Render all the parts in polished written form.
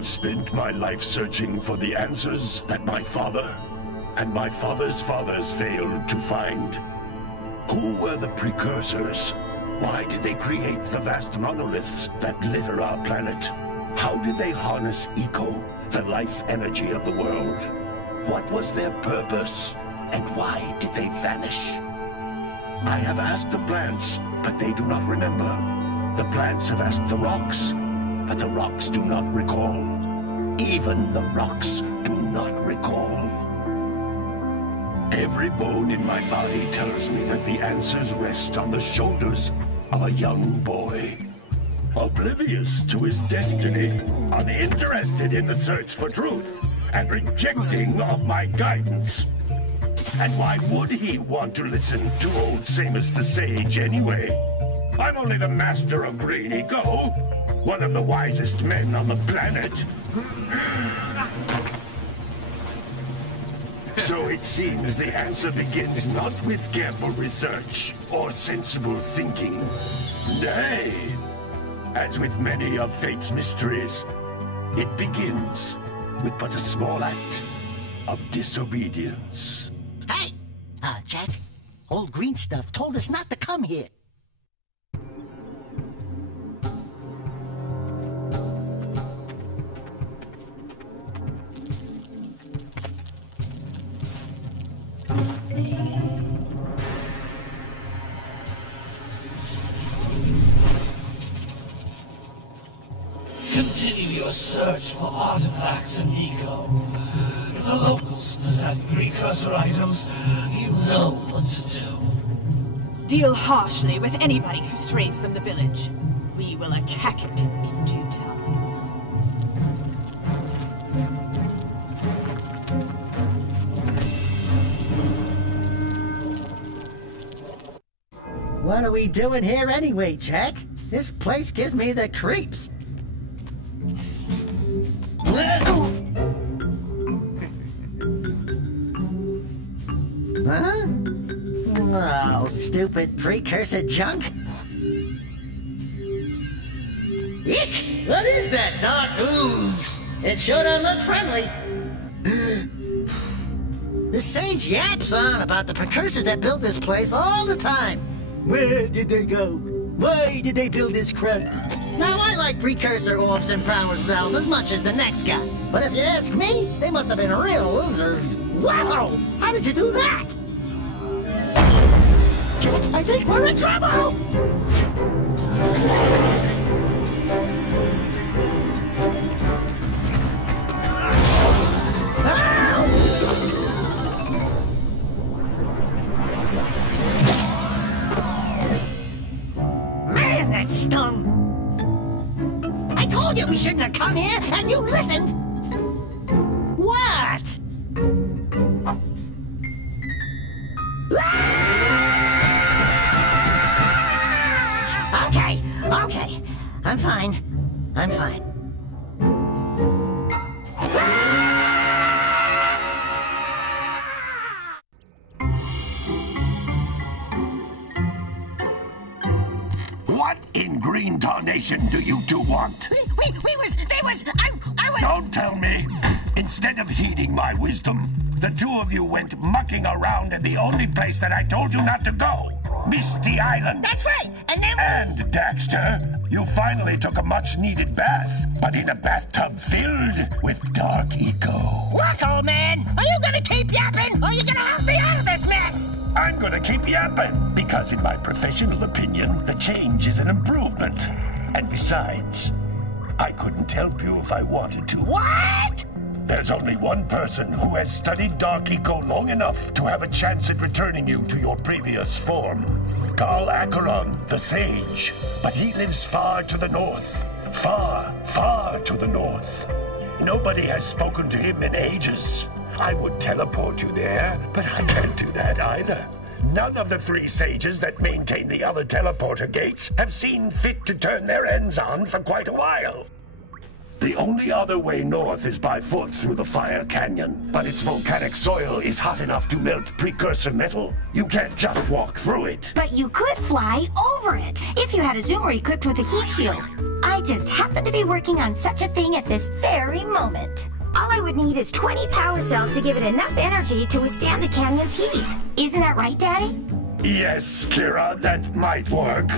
have spent my life searching for the answers that my father and my father's fathers failed to find. Who were the precursors? Why did they create the vast monoliths that litter our planet? How did they harness eco, the life energy of the world? What was their purpose? And why did they vanish? I have asked the plants, but they do not remember. The plants have asked the rocks, but the rocks do not recall. Even the rocks do not recall. Every bone in my body tells me that the answers rest on the shoulders of a young boy. Oblivious to his destiny, uninterested in the search for truth, and rejecting of my guidance. And why would he want to listen to old Samus the Sage anyway? I'm only the master of green eco, one of the wisest men on the planet. So it seems the answer begins not with careful research or sensible thinking. Nay, as with many of fate's mysteries, it begins with but a small act of disobedience. Hey! Jak, old green stuff told us not to come here. Continue your search for artifacts and eco. If the locals possess precursor items, you know what to do. Deal harshly with anybody who strays from the village. We will attack it in due time. What are we doing here anyway, Jak? This place gives me the creeps. Huh? Oh, stupid precursor junk. Eek! What is that dark ooze? It sure don't look friendly. The sage yaps on about the precursors that built this place all the time. Where did they go? Why did they build this crap? Now, I like precursor orbs and power cells as much as the next guy. But if you ask me, they must have been real losers. Wow! How did you do that? I think we're in trouble! Man, that stung! I told you we shouldn't have come here, and you listened! What? Okay, I'm fine. I'm fine. What in green tarnation do you two want? They was, I was... Don't tell me. Instead of heeding my wisdom, the two of you went mucking around in the only place that I told you not to go. Misty Island. That's right, and then... And, Daxter, you finally took a much-needed bath, but in a bathtub filled with dark eco. Look, old man, are you gonna keep yapping, or are you gonna help me out of this mess? I'm gonna keep yapping, because in my professional opinion, the change is an improvement. And besides, I couldn't help you if I wanted to. What? There's only one person who has studied dark eco long enough to have a chance at returning you to your previous form. Carl Acheron, the Sage. But he lives far to the north. Far, far to the north. Nobody has spoken to him in ages. I would teleport you there, but I can't do that either. None of the three sages that maintain the other teleporter gates have seen fit to turn their ends on for quite a while. The only other way north is by foot through the Fire Canyon, but its volcanic soil is hot enough to melt precursor metal. You can't just walk through it. But you could fly over it, if you had a zoomer equipped with a heat shield. I just happen to be working on such a thing at this very moment. All I would need is 20 power cells to give it enough energy to withstand the canyon's heat. Isn't that right, Daddy? Yes, Kira, that might work.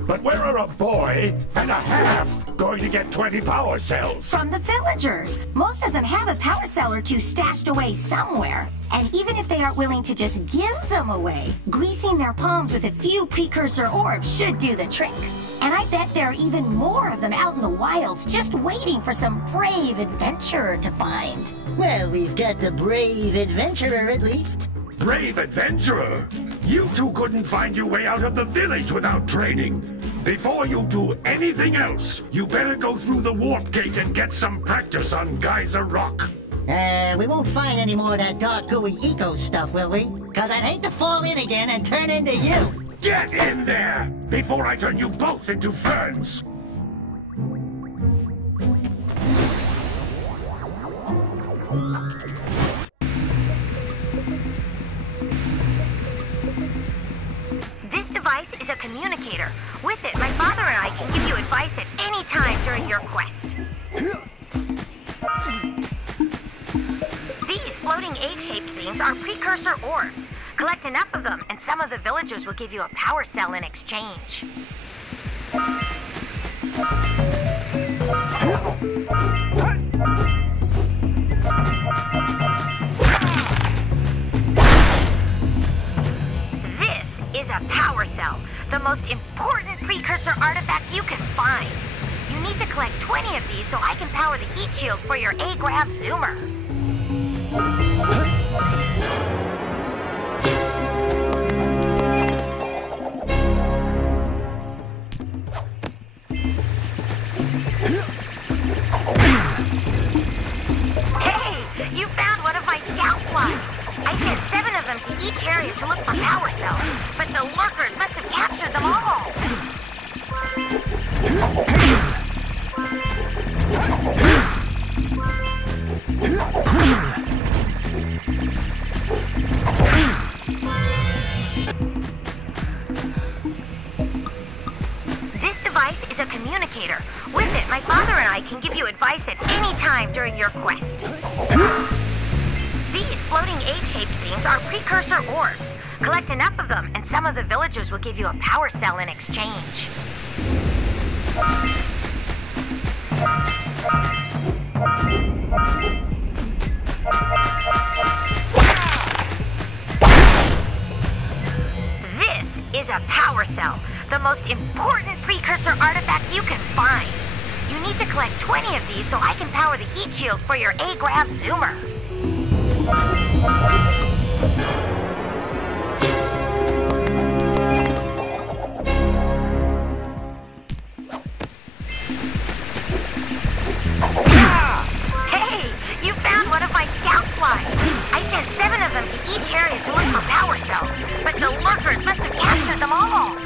But where are a boy and a half going to get 20 power cells? From the villagers. Most of them have a power cell or two stashed away somewhere. And even if they aren't willing to just give them away, greasing their palms with a few precursor orbs should do the trick. And I bet there are even more of them out in the wilds just waiting for some brave adventurer to find. Well, we've got the brave adventurer at least. Brave adventurer? You two couldn't find your way out of the village without training. Before you do anything else, you better go through the warp gate and get some practice on Geyser Rock. We won't find any more of that dark gooey eco stuff, will we? Cause I'd hate to fall in again and turn into you. Get in there before I turn you both into ferns. This device is a communicator. With it, my father and I can give you advice at any time during your quest. These floating egg-shaped things are precursor orbs. Collect enough of them, and some of the villagers will give you a power cell in exchange. This is a power cell, the most important precursor artifact you can find. You need to collect 20 of these so I can power the heat shield for your A-Grav zoomer. Hey, you found one of my scout flies. I sent 7 of them to each area to look for power cells, but the lurkers must have captured them all. This device is a communicator. With it, my father and I can give you advice at any time during your quest. These floating egg-shaped things are precursor orbs. Collect enough of them, and some of the villagers will give you a power cell in exchange. This is a power cell, the most important precursor artifact you can find. You need to collect 20 of these so I can power the heat shield for your A-Grav zoomer. Hey, you found one of my scout flies. I sent 7 of them to each area to look for power cells, but the lurkers must have captured them all.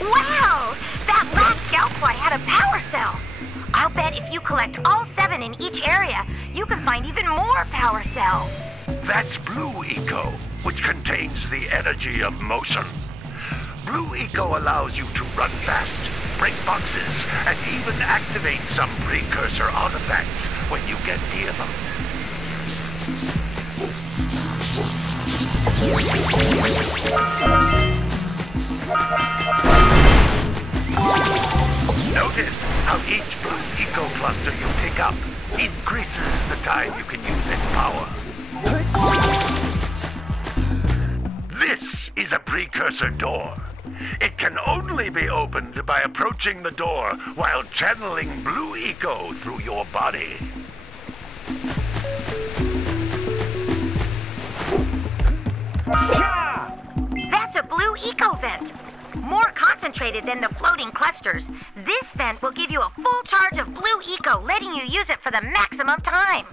Wow! That last scout fly had a power cell. I'll bet if you collect all 7 in each area, you can find even more power cells. That's Blue Eco, which contains the energy of motion. Blue Eco allows you to run fast, break boxes, and even activate some precursor artifacts when you get near them. Notice how each Blue Eco cluster you pick up increases the time you can use its power. This is a precursor door. It can only be opened by approaching the door while channeling Blue Eco through your body. That's a Blue Eco vent. More concentrated than the floating clusters. This vent will give you a full charge of Blue Eco, letting you use it for the maximum time.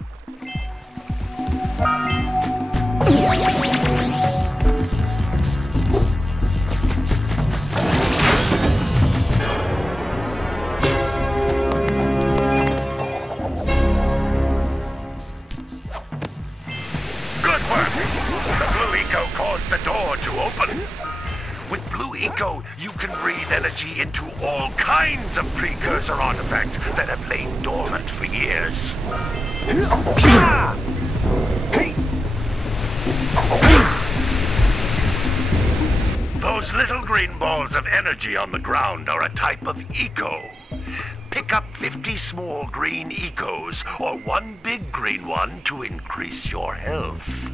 Eco caused the door to open. With Blue Eco, you can breathe energy into all kinds of precursor artifacts that have lain dormant for years. Those little green balls of energy on the ground are a type of Eco. Pick up 50 small green Ecos or one big green one to increase your health.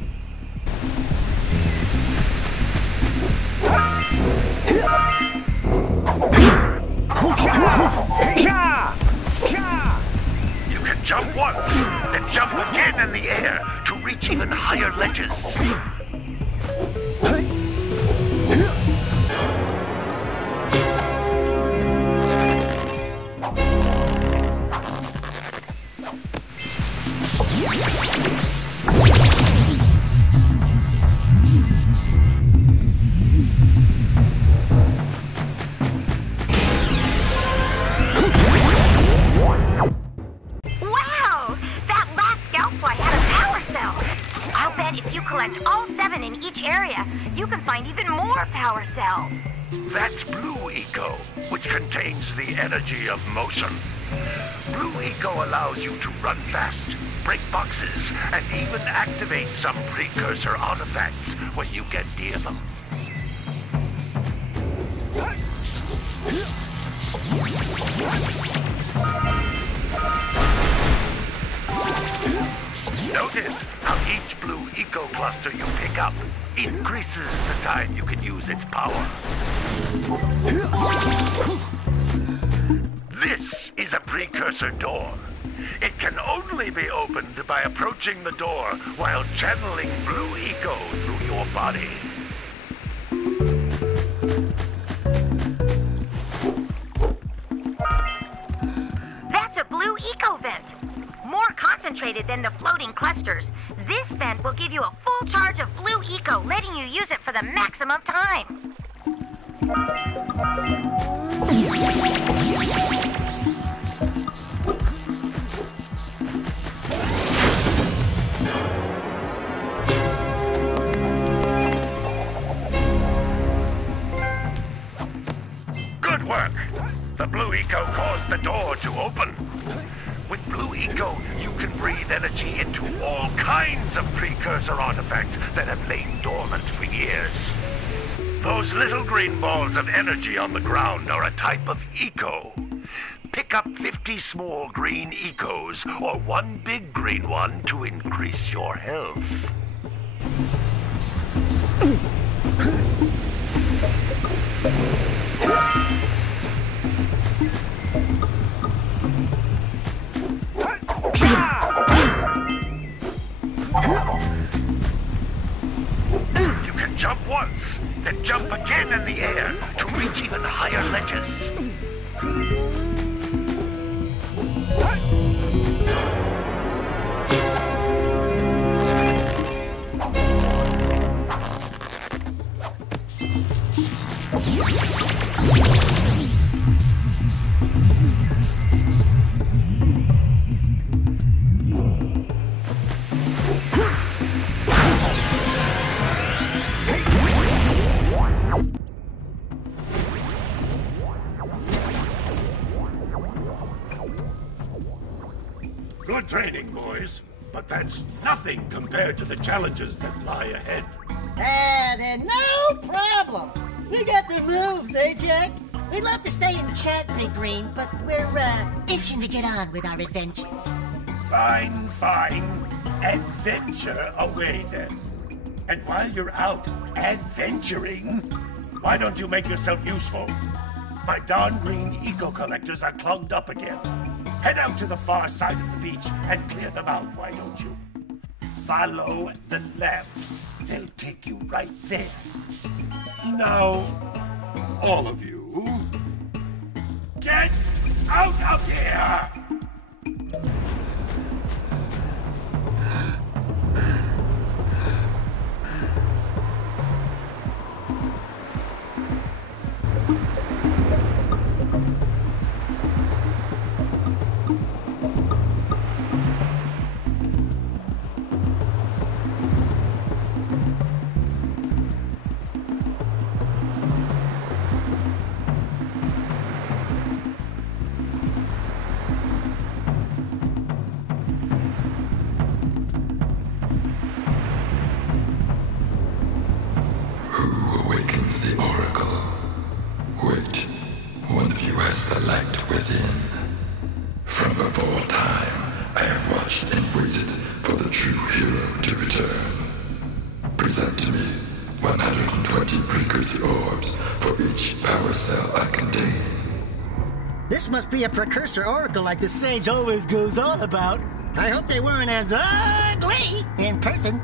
You can jump once, then jump again in the air to reach even higher ledges. All 7 in each area, you can find even more power cells. That's Blue Eco, which contains the energy of motion. Blue Eco allows you to run fast, break boxes, and even activate some precursor artifacts when you get near them. Notice how each Blue Eco cluster you pick up increases the time you can use its power. This is a precursor door. It can only be opened by approaching the door while channeling Blue Eco through your body. That's a Blue Eco vent. More concentrated than the floating clusters. This vent will give you a full charge of Blue Eco, letting you use it for the maximum time. Good work! The Blue Eco caused the door to open. With Blue Eco, you can breathe energy into all kinds of precursor artifacts that have lain dormant for years. Those little green balls of energy on the ground are a type of Eco. Pick up 50 small green Ecos or one big green one to increase your health. You can jump once, then jump again in the air to reach even higher ledges. Good training, boys, but that's nothing compared to the challenges that lie ahead. Then no problem. We got the moves, eh, Jak? We'd love to stay and chat, Big Green, but we're, itching to get on with our adventures. Fine, fine. Adventure away, then. And while you're out adventuring, why don't you make yourself useful? My darn green eco-collectors are clogged up again. Head out to the far side of the beach and clear them out, why don't you? Follow the lamps. They'll take you right there. Now, all of you, get out of here! witness the light within. From of all time, I have watched and waited for the true hero to return. Present to me 120 precursor orbs for each power cell I contain. This must be a precursor oracle like the sage always goes on about. I hope they weren't as ugly in person.